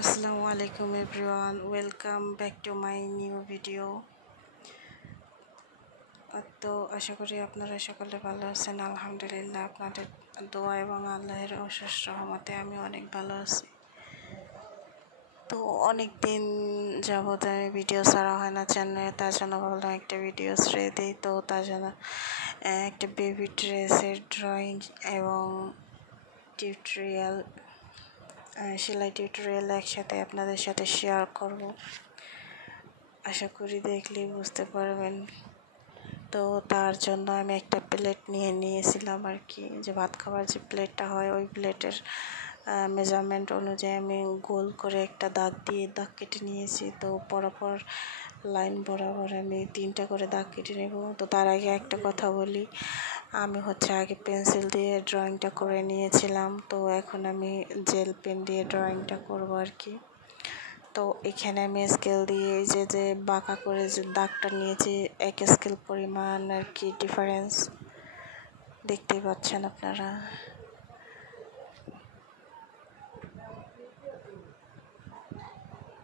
আসসালামু আলাইকুম everyone, welcome back to my new video. তো আশা করি আপনারা সকলে ভালো আছেন। আলহামদুলিল্লাহ, আপনাদের দোয়া এবং আল্লাহের অশেষ রহমতে আমি অনেক ভালো আছি। তো অনেক দিন যাবত আমি ভিডিও ছাড়া হয় না চ্যানেলে, তার জন্য ভাবলাম একটা ভিডিও ছেড়ে দিই। তো তার জন্য একটা বেবি ড্রেসের ড্রয়িং এবং টিউটোরিয়াল, সেলাই টিউটোরিয়াল একসাথে আপনাদের সাথে শেয়ার করব। আশা করি দেখলেই বুঝতে পারবেন। তো তার জন্য আমি একটা প্লেট নিয়েছিলাম আর কি, যে ভাত খাবার যে প্লেটটা হয় ওই প্লেটের মেজারমেন্ট অনুযায়ী আমি গোল করে একটা দাগ কেটে নিয়েছি। তো পরপর লাইন বরাবর আমি 3টা করে দাগ কেটে নেব। তো তার আগে একটা কথা বলি, আমি আগে পেন্সিল দিয়ে ড্রয়িংটা করে নিয়েছিলাম। তো এখন আমি জেল পেন দিয়ে ড্রয়িংটা করব আর কি। তো এখানে আমি স্কেল দিয়ে এই যে বাঁকা করে যে দাগটা নিয়েছি, 1 স্কেল পরিমাণ আর কি ডিফারেন্স দেখতেই পাচ্ছেন আপনারা।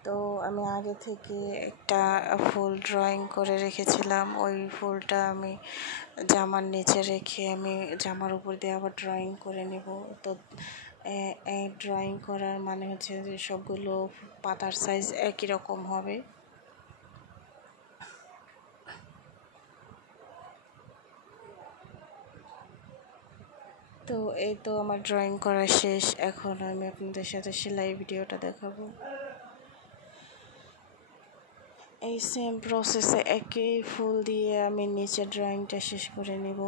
তো আমি আগে থেকে একটা ফুল ড্রয়িং করে রেখেছিলাম, ওই ফুলটা আমি জামার নিচে রেখে আমি জামার উপর দিয়ে আবার ড্রয়িং করে নেব। তো এই ড্রয়িং করার মানে হচ্ছে যে সবগুলো পাতার সাইজ একই রকম হবে। তো এই তো আমার ড্রয়িং করা শেষ। এখন আমি আপনাদের সাথে সেলাই ভিডিওটা দেখাবো। এই সেম প্রসেসে একই ফুল দিয়ে আমি নিচে ড্রয়িংটা শেষ করে নিব।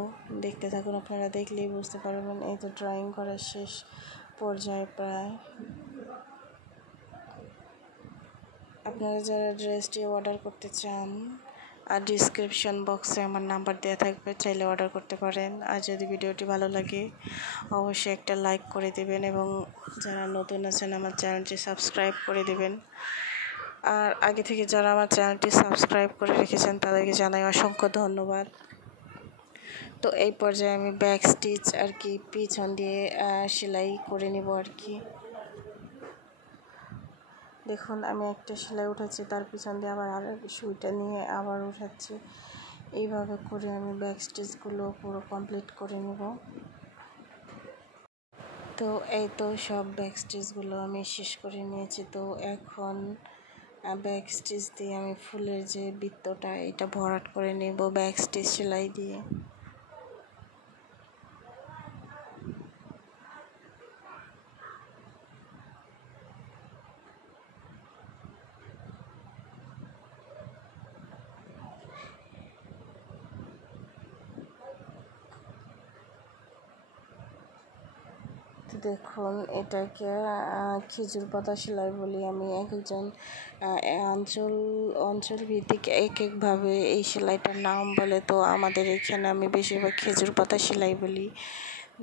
দেখতে থাকুন, আপনারা দেখলেই বুঝতে পারবেন। এই তো ড্রয়িং করা শেষ পর্যায়ে প্রায়। আপনারা যারা ড্রেসটি অর্ডার করতে চান, আর ডিসক্রিপশন বক্সে আমার নাম্বার দেওয়া থাকবে, চাইলে অর্ডার করতে পারেন। আর যদি ভিডিওটি ভালো লাগে অবশ্যই একটা লাইক করে দেবেন এবং যারা নতুন আছেন আমার চ্যানেলটি সাবস্ক্রাইব করে দেবেন। আর আগে থেকে যারা আমার চ্যানেলটি সাবস্ক্রাইব করে রেখেছেন তাদেরকে জানাই অসংখ্য ধন্যবাদ। তো এই পর্যায়ে আমি ব্যাক স্টিচ আর কি পিছন দিয়ে সেলাই করে নেব আর কি। দেখুন, আমি একটা সেলাই উঠাচ্ছি, তার পিছন দিয়ে আবার আর সুইটা নিয়ে আবার উঠাচ্ছি। এইভাবে করে আমি ব্যাক স্টিচগুলো পুরো কমপ্লিট করে নেব। তো এই তো সব ব্যাক স্টিচগুলো আমি শেষ করে নিয়েছি। তো এখন ব্যাক স্টিচ দিয়ে আমি ফুলের যে বৃত্তটা এটা ভরাট করে নেব ব্যাক স্টিচ সেলাই দিয়ে। তো দেখুন, এটাকে খেজুর পাতা সেলাই বলি আমি। একজন অঞ্চল ভিত্তিক একভাবে এই সেলাইটার নাম বলে। তো আমাদের এখানে আমি বেশিরভাগ খেজুর পাতা সেলাই বলি,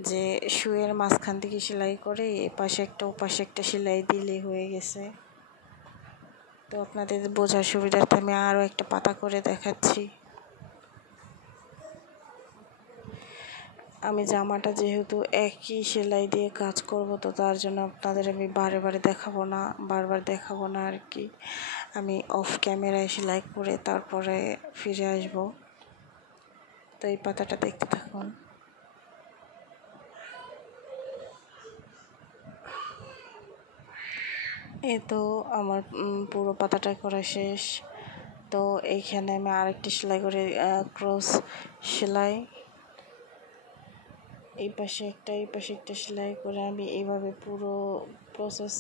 যে শুয়ের মাঝখান থেকে সেলাই করে এপাশে একটা ওপাশে একটা সেলাই দিলে হয়ে গেছে। তো আপনাদের বোঝার সুবিধার্থে আমি আরও একটা পাতা করে দেখাচ্ছি। আমি জামাটা যেহেতু একই সেলাই দিয়ে কাজ করব, তো তার জন্য আপনাদের আমি বারবার দেখাবো না আর কি। আমি অফ ক্যামেরায় সেলাই করে তারপরে ফিরে আসব। তো এই পাতাটা দেখতে থাকুন। এই তো আমার পুরো পাতাটা করা শেষ। তো এইখানে আমি আরেকটি সেলাই করে ক্রস সেলাই, এই পাশে একটা সেলাই করে আমি এইভাবে পুরো প্রসেস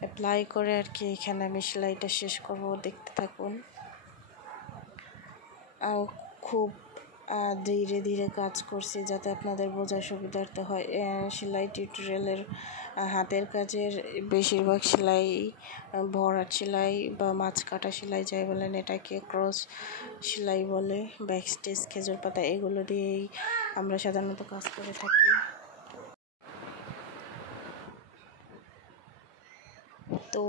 অ্যাপ্লাই করে আর কি এখানে আমি সেলাইটা শেষ করব। দেখতে থাকুন। আর খুব ধীরে ধীরে কাজ করছি যাতে আপনাদের বোঝার সুবিধার্থে হয়। সেলাই টিউটোরিয়ালের হাতের কাজের বেশিরভাগ সেলাই ভরাট সেলাই বা মাছ কাটা সেলাই যাই বলেন, এটাকে ক্রস সেলাই বলে। ব্যাক স্টিচ, খেজুর পাতা এগুলো দিয়েই আমরা সাধারণত কাজ করে থাকি। তো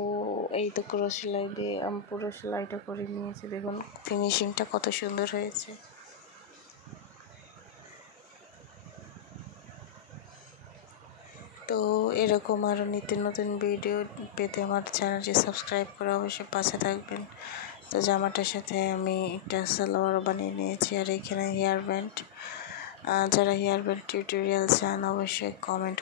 এই তো ক্রস সেলাই দিয়ে আমি পুরো সেলাইটা করে নিয়েছি। দেখুন ফিনিশিংটা কত সুন্দর হয়েছে। তো এর এরকম আরও নিত্য নতুন ভিডিও পেতে আমার চ্যানেলটি সাবস্ক্রাইব করে অবশ্যই পাশে থাকবেন। তো জামাটার সাথে আমি একটা সালোয়ারও বানিয়ে নিয়েছি। আর এখানে হেয়ার ব্যান্ড, যারা হেয়ার ব্যান্ড টিউটোরিয়াল চান অবশ্যই কমেন্ট